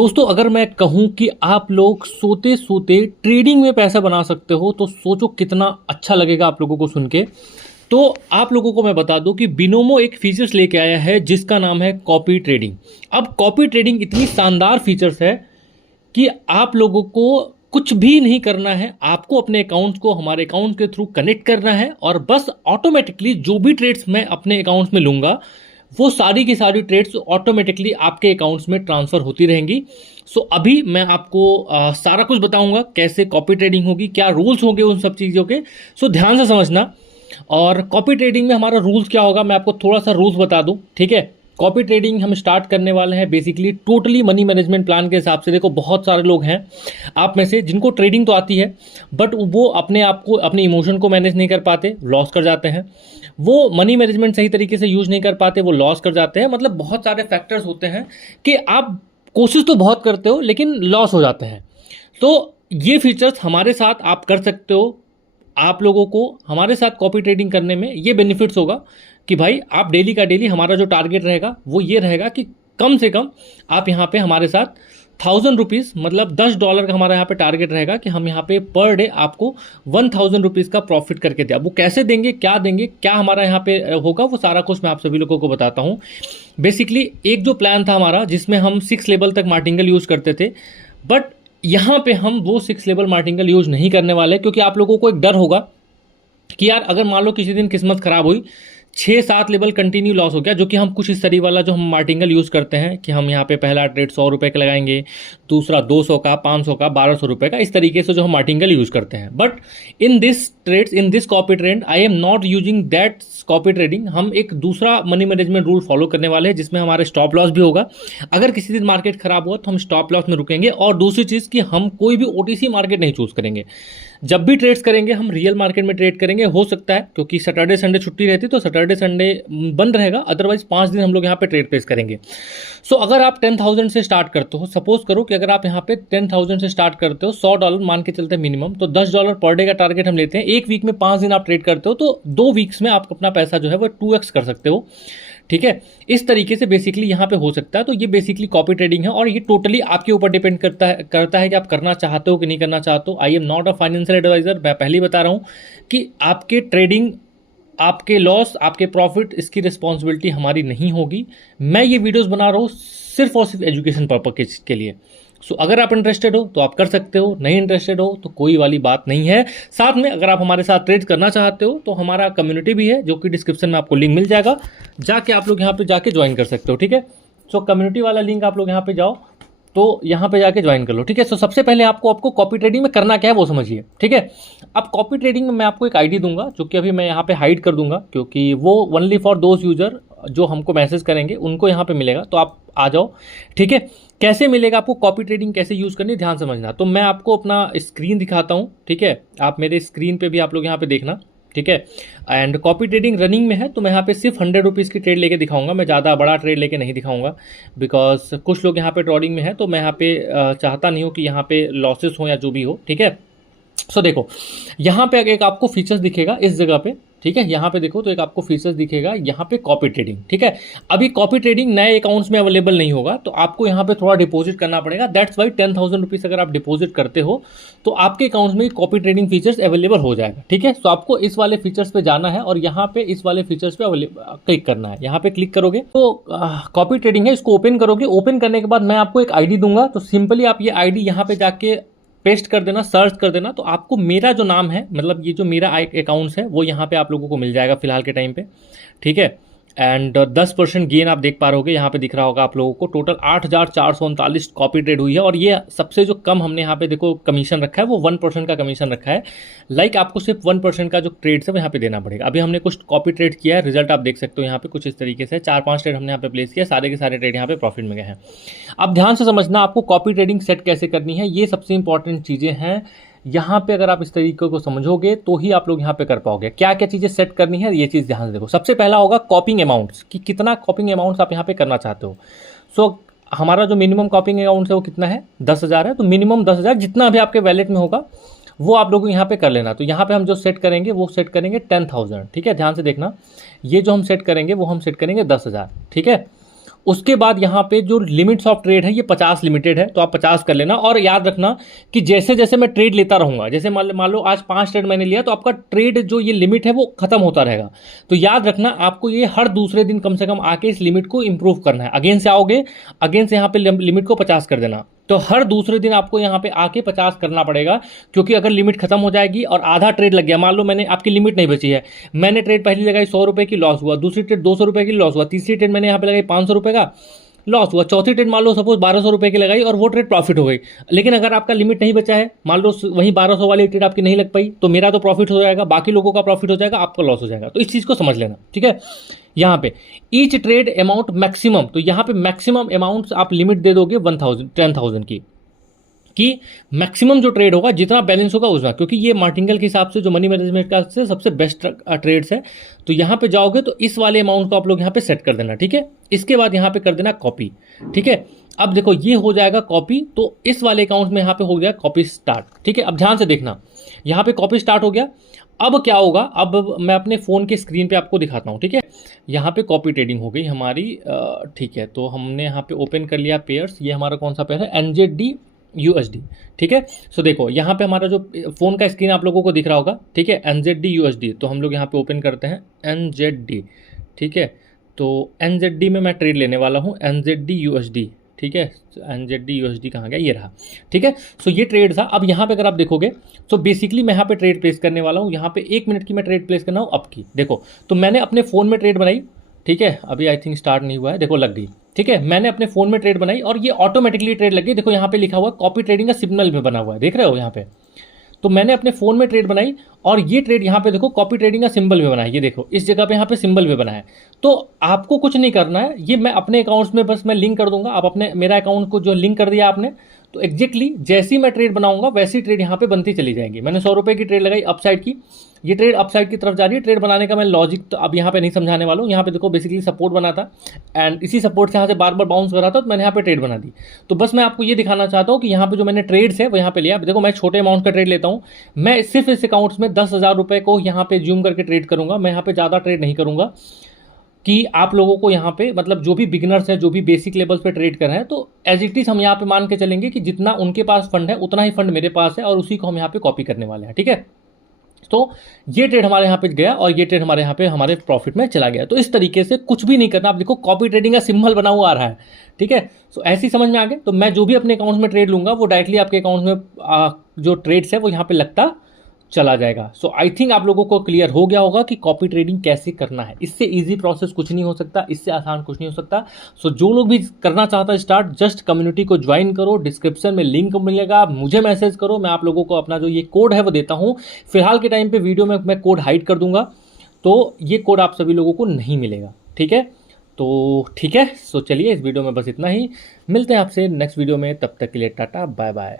दोस्तों, अगर मैं कहूं कि आप लोग सोते सोते ट्रेडिंग में पैसा बना सकते हो तो सोचो कितना अच्छा लगेगा आप लोगों को सुन के। तो आप लोगों को मैं बता दूं कि बिनोमो एक फीचर्स लेके आया है जिसका नाम है कॉपी ट्रेडिंग। अब कॉपी ट्रेडिंग इतनी शानदार फीचर्स है कि आप लोगों को कुछ भी नहीं करना है, आपको अपने अकाउंट्स को हमारे अकाउंट के थ्रू कनेक्ट करना है और बस ऑटोमेटिकली जो भी ट्रेड्स मैं अपने अकाउंट्स में लूंगा वो सारी की सारी ट्रेड्स ऑटोमेटिकली आपके अकाउंट्स में ट्रांसफर होती रहेंगी। सो अभी मैं आपको सारा कुछ बताऊंगा कैसे कॉपी ट्रेडिंग होगी, क्या रूल्स होंगे उन सब चीज़ों के। सो ध्यान से समझना। और कॉपी ट्रेडिंग में हमारा रूल्स क्या होगा, मैं आपको थोड़ा सा रूल्स बता दूं, ठीक है। कॉपी ट्रेडिंग हम स्टार्ट करने वाले हैं basically totally money management plan के हिसाब से। देखो, बहुत सारे लोग हैं आप में से जिनको ट्रेडिंग तो आती है बट वो अपने आप को, अपने इमोशन को मैनेज नहीं कर पाते, लॉस कर जाते हैं। वो मनी मैनेजमेंट सही तरीके से यूज नहीं कर पाते, वो लॉस कर जाते हैं। मतलब बहुत सारे फैक्टर्स होते हैं कि आप कोशिश तो बहुत करते हो लेकिन लॉस हो जाते हैं। तो ये फीचर्स हमारे साथ आप कर सकते हो। आप लोगों को हमारे साथ कॉपी ट्रेडिंग करने में ये बेनिफिट्स होगा कि भाई आप डेली का डेली, हमारा जो टारगेट रहेगा वो ये रहेगा कि कम से कम आप यहाँ पे हमारे साथ ₹1000 मतलब $10 का हमारा यहाँ पे टारगेट रहेगा कि हम यहाँ पे पर डे आपको ₹1000 का प्रॉफिट करके दें। अब वो कैसे देंगे, क्या हमारा यहाँ पे होगा, वो सारा कुछ मैं आप सभी लोगों को बताता हूँ। बेसिकली एक जो प्लान था हमारा जिसमें हम 6 लेवल तक मार्टिंगल यूज़ करते थे, बट यहाँ पे हम वो 6 लेवल मार्टिंगल यूज़ नहीं करने वाले क्योंकि आप लोगों को एक डर होगा कि यार अगर मान लो किसी दिन किस्मत खराब हुई, 6-7 लेवल कंटिन्यू लॉस हो गया, जो कि हम कुछ इस तरीके वाला जो हम मार्टिंगल यूज़ करते हैं कि हम यहाँ पे पहला ट्रेड ₹100 का लगाएंगे, दूसरा 200 का, 500 का, ₹1200 का, इस तरीके से जो हम मार्टिंगल यूज़ करते हैं। But in this trades, in this copy trade, I am not using that copy trading. हम एक दूसरा मनी मैनेजमेंट रूल फॉलो करने वाले हैं जिसमें हमारे स्टॉप लॉस भी होगा। अगर किसी दिन मार्केट खराब हुआ तो हम स्टॉप लॉस में रुकेंगे। और दूसरी चीज़ कि हम कोई भी ओटीसी मार्केट नहीं चूज करेंगे। जब भी ट्रेड्स करेंगे हम रियल मार्केट में ट्रेड करेंगे। हो सकता है क्योंकि सैटरडे संडे छुट्टी रहती है तो सैटरडे संडे बंद रहेगा, अदरवाइज 5 दिन हम लोग यहाँ पे ट्रेड प्लेस करेंगे। सो अगर आप 10,000 से स्टार्ट करते हो, सपोज करो कि अगर आप यहाँ पे 10,000 से स्टार्ट करते हो, $100 मान के चलते हैं मिनिमम, तो $10 पर डे का टारगेट हम लेते हैं। एक वीक में 5 दिन आप ट्रेड करते हो तो 2 वीक्स में आप अपना पैसा जो है वो 2x कर सकते हो, ठीक है। इस तरीके से बेसिकली यहाँ पे हो सकता है। तो ये बेसिकली कॉपी ट्रेडिंग है और ये टोटली आपके ऊपर डिपेंड करता है कि आप करना चाहते हो कि नहीं करना चाहते हो। I am not a financial advisor. मैं पहले ही बता रहा हूँ कि आपके ट्रेडिंग, आपके लॉस, आपके प्रॉफिट, इसकी रिस्पॉन्सिबिलिटी हमारी नहीं होगी। मैं ये वीडियोस बना रहा हूँ सिर्फ और सिर्फ एजुकेशन पर्पज के लिए। सो अगर आप इंटरेस्टेड हो तो आप कर सकते हो, नहीं इंटरेस्टेड हो तो कोई वाली बात नहीं है। साथ में अगर आप हमारे साथ ट्रेड करना चाहते हो तो हमारा कम्युनिटी भी है जो कि डिस्क्रिप्शन में आपको लिंक मिल जाएगा, जाके आप लोग यहाँ पे जाके ज्वाइन कर सकते हो, ठीक है। सो कम्युनिटी वाला लिंक आप लोग यहाँ पे जाओ तो यहाँ पे जाके ज्वाइन कर लो, ठीक है। सो सबसे पहले आपको कॉपी ट्रेडिंग में करना क्या है वो समझिए, ठीक है। अब कॉपी ट्रेडिंग में मैं आपको एक आईडी दूंगा जो कि अभी मैं यहाँ पे हाइड कर दूंगा क्योंकि वो ओनली फॉर दोज यूजर जो हमको मैसेज करेंगे उनको यहाँ पे मिलेगा। तो आप आ जाओ, ठीक है। कैसे मिलेगा आपको, कॉपी ट्रेडिंग कैसे यूज करनी, ध्यान समझना। तो मैं आपको अपना स्क्रीन दिखाता हूँ, ठीक है। आप मेरे स्क्रीन पे भी आप लोग यहाँ पे देखना, ठीक है। एंड कॉपी ट्रेडिंग रनिंग में है तो मैं यहाँ पे सिर्फ ₹100 की ट्रेड लेके दिखाऊंगा। मैं ज़्यादा बड़ा ट्रेड लेके नहीं दिखाऊंगा बिकॉज कुछ लोग यहाँ पे ट्रेडिंग में है तो मैं यहाँ पे चाहता नहीं हूँ कि यहाँ पे लॉसेस हो या जो भी हो, ठीक है। सो देखो, यहाँ पे एक आपको फीचर्स दिखेगा इस जगह पे, ठीक है। यहाँ पे देखो तो एक आपको फीचर्स दिखेगा यहाँ पे कॉपी ट्रेडिंग, ठीक है। अभी कॉपी ट्रेडिंग नए अकाउंट्स में अवेलेबल नहीं होगा तो आपको यहाँ पे थोड़ा डिपॉजिट करना पड़ेगा। दैट्स वाई ₹10,000 अगर आप डिपॉजिट करते हो तो आपके अकाउंट्स में कॉपी ट्रेडिंग फीचर्स अवेलेबल हो जाएगा, ठीक है। तो आपको इस वाले फीचर्स पे जाना है और यहाँ पे इस वाले फीचर्स पे क्लिक करना है। यहाँ पे क्लिक करोगे तो कॉपी ट्रेडिंग है, इसको ओपन करोगे। ओपन करने के बाद मैं आपको एक आईडी दूंगा तो सिंपली आप ये आईडी यहाँ पे जाके पेस्ट कर देना, सर्च कर देना तो आपको मेरा जो नाम है, मतलब ये जो मेरा अकाउंट्स है वो यहाँ पे आप लोगों को मिल जाएगा फिलहाल के टाइम पे, ठीक है। एंड 10% गेन आप देख पा रहोगे, यहाँ पे दिख रहा होगा आप लोगों को। टोटल 8,439 कॉपी ट्रेड हुई है और ये सबसे जो कम हमने यहाँ पे देखो कमीशन रखा है वो 1% का कमीशन रखा है। लाइक आपको सिर्फ 1% का जो ट्रेड है वो यहाँ पे देना पड़ेगा। अभी हमने कुछ कॉपी ट्रेड किया है, रिजल्ट आप देख सकते हो यहाँ पे कुछ इस तरीके से 4-5 ट्रेड हमने यहाँ पे प्लेस किया, सारे के सारे ट्रेड यहाँ पे प्रॉफिट में गए हैं। अब ध्यान से समझना आपको कॉपी ट्रेडिंग सेट कैसे करनी है, ये सबसे इंपॉर्टेंट चीज़ें हैं। यहाँ पे अगर आप इस तरीके को समझोगे तो ही आप लोग यहाँ पे कर पाओगे। क्या क्या चीज़ें सेट करनी है ये चीज़ ध्यान से देखो। सबसे पहला होगा कॉपिंग अमाउंट्स, कि कितना कॉपिंग अमाउंट्स आप यहाँ पे करना चाहते हो। सो हमारा जो मिनिमम कॉपिंग अमाउंट है वो कितना है, 10,000 है। तो मिनिमम 10,000 जितना भी आपके वैलेट में होगा वो आप लोग यहाँ पे कर लेना। तो यहाँ पे हम जो सेट करेंगे वो सेट करेंगे 10,000, ठीक है। ध्यान से देखना, ये जो हम सेट करेंगे वो हम सेट करेंगे 10,000, ठीक है। उसके बाद यहाँ पे जो लिमिट्स ऑफ ट्रेड है ये 50 लिमिटेड है, तो आप 50 कर लेना। और याद रखना कि जैसे जैसे मैं ट्रेड लेता रहूंगा, जैसे मान लो आज 5 ट्रेड मैंने लिया, तो आपका ट्रेड जो ये लिमिट है वो खत्म होता रहेगा। तो याद रखना आपको ये हर दूसरे दिन कम से कम आके इस लिमिट को इंप्रूव करना है। अगेन से आओगे, अगेन से यहाँ पे लिमिट को 50 कर देना। तो हर दूसरे दिन आपको यहाँ पे आके 50 करना पड़ेगा, क्योंकि अगर लिमिट खत्म हो जाएगी और आधा ट्रेड लग गया, मान लो मैंने, आपकी लिमिट नहीं बची है, मैंने ट्रेड पहली लगाई 100 रुपए की, लॉस हुआ, दूसरी ट्रेड 200 रुपए की, लॉस हुआ, तीसरी ट्रेड मैंने यहाँ पे लगाई 500 रुपए का, लॉस हुआ, चौथी ट्रेड मान लो सपोज 1200 रुपए की लगाई और वो ट्रेड प्रॉफिट हो गई। लेकिन अगर आपका लिमिट नहीं बचा है, मान लो वही 1200 वाली ट्रेड आपकी नहीं लग पाई, तो मेरा तो प्रॉफिट हो जाएगा, बाकी लोगों का प्रॉफिट हो जाएगा, आपका लॉस हो जाएगा। तो इस चीज को समझ लेना, ठीक है। यहाँ पे ईच ट्रेड अमाउंट मैक्सिमम, तो यहाँ पे मैक्सिमम अमाउंट आप लिमिट दे दोगे 10,000 की मैक्सिमम जो ट्रेड होगा, जितना बैलेंस होगा उसका, क्योंकि ये मार्टिंगल के हिसाब से जो मनी मैनेजमेंट का से सबसे बेस्ट ट्रेड्स है। तो यहाँ पे जाओगे तो इस वाले अमाउंट को आप लोग यहाँ पे सेट कर देना, ठीक है। इसके बाद यहाँ पे कर देना कॉपी, ठीक है। अब देखो ये हो जाएगा कॉपी, तो इस वाले अकाउंट में यहाँ पे हो गया कॉपी स्टार्ट, ठीक है। अब ध्यान से देखना, यहाँ पे कॉपी स्टार्ट हो गया। अब क्या होगा, अब मैं अपने फ़ोन के स्क्रीन पे आपको दिखाता हूँ, ठीक है। यहाँ पे कॉपी ट्रेडिंग हो गई हमारी, ठीक है। तो हमने यहाँ पे ओपन कर लिया पेयर्स, ये हमारा कौन सा पेयर है, NZD USD, ठीक है। सो देखो यहाँ पे हमारा जो फोन का स्क्रीन आप लोगों को दिख रहा होगा, ठीक है, NZD USD। तो हम लोग यहाँ पे ओपन करते हैं NZD, ठीक है। तो NZD में मैं ट्रेड लेने वाला हूँ, NZD USD, ठीक है। NZD USD कहाँ गया, ये रहा, ठीक है। सो ये ट्रेड था। अब यहाँ पे अगर आप देखोगे तो बेसिकली मैं यहाँ पे ट्रेड प्लेस करने वाला हूँ, यहाँ पे 1 मिनट की मैं ट्रेड प्लेस करना हूँ अप की। देखो तो मैंने अपने फ़ोन में ट्रेड बनाई, ठीक है, अभी आई थिंक स्टार्ट नहीं हुआ है, देखो लग गई, ठीक है। मैंने अपने फोन में ट्रेड बनाई और ये ऑटोमेटिकली ट्रेड लग गई। देखो यहाँ पे लिखा हुआ कॉपी ट्रेडिंग का सिग्नल में बना हुआ है, देख रहे हो यहाँ पे। तो मैंने अपने फोन में ट्रेड बनाई और ये ट्रेड यहाँ पे देखो कॉपी ट्रेडिंग का सिंबल भी बना है, ये देखो इस जगह पे यहाँ पे सिंबल भी बना है। तो आपको कुछ नहीं करना है, ये मैं अपने अकाउंट्स में बस मैं लिंक कर दूंगा। आप अपने मेरा अकाउंट को जो लिंक कर दिया आपने, तो एग्जैक्टली जैसी मैं ट्रेड बनाऊंगा वैसी ट्रेड यहाँ पे बनती चली जाएगी। मैंने 100 रुपए की ट्रेड लगाई अपसाइड की, ये ट्रेड अपसाइड की तरफ जा रही है। ट्रेड बनाने का मैं लॉजिक तो अब यहाँ पे नहीं समझाने वाला हूँ। यहाँ पे देखो बेसिकली सपोर्ट बना था एंड इसी सपोर्ट से यहाँ से बार बार बाउंस कर रहा था, तो मैंने यहाँ पे ट्रेड बना दी। तो बस मैं आपको ये दिखाना चाहता हूँ कि यहाँ पे जो मैंने ट्रेड्स है वो यहाँ पे लिया। देखो मैं छोटे अमाउंट का ट्रेड लेता हूँ, मैं सिर्फ इस अकाउंट्स में 10,000 रुपए को यहाँ पे जूम करके ट्रेड करूंगा। मैं यहाँ पे ज़्यादा ट्रेड नहीं करूंगा कि आप लोगों को यहाँ पे मतलब जो भी बिगिनर्स हैं, जो भी बेसिक लेवल्स पे ट्रेड कर रहे हैं, तो एज इट इज हम यहाँ पे मान के चलेंगे कि जितना उनके पास फंड है उतना ही फंड मेरे पास है और उसी को हम यहाँ पे कॉपी करने वाले हैं, ठीक है। तो ये ट्रेड हमारे यहाँ पे गया और ये ट्रेड हमारे यहाँ पे हमारे प्रॉफिट में चला गया। तो इस तरीके से कुछ भी नहीं करना। आप देखो कॉपी ट्रेडिंग का सिंबल बना हुआ आ रहा है, ठीक है। सो ऐसी समझ में आ गए। तो मैं जो भी अपने अकाउंट में ट्रेड लूंगा वो डायरेक्टली आपके अकाउंट में जो ट्रेड्स है वो यहाँ पे लगता चला जाएगा। सो आई थिंक आप लोगों को क्लियर हो गया होगा कि कॉपी ट्रेडिंग कैसे करना है। इससे इजी प्रोसेस कुछ नहीं हो सकता, इससे आसान कुछ नहीं हो सकता। सो जो लोग भी करना चाहता है स्टार्ट, जस्ट कम्युनिटी को ज्वाइन करो, डिस्क्रिप्शन में लिंक मिलेगा, मुझे मैसेज करो, मैं आप लोगों को अपना जो ये कोड है वो देता हूँ। फिलहाल के टाइम पे वीडियो में मैं कोड हाइड कर दूंगा, तो ये कोड आप सभी लोगों को नहीं मिलेगा, ठीक है। तो ठीक है, सो चलिए इस वीडियो में बस इतना ही, मिलते हैं आपसे नेक्स्ट वीडियो में, तब तक के लिए टाटा बाय बाय।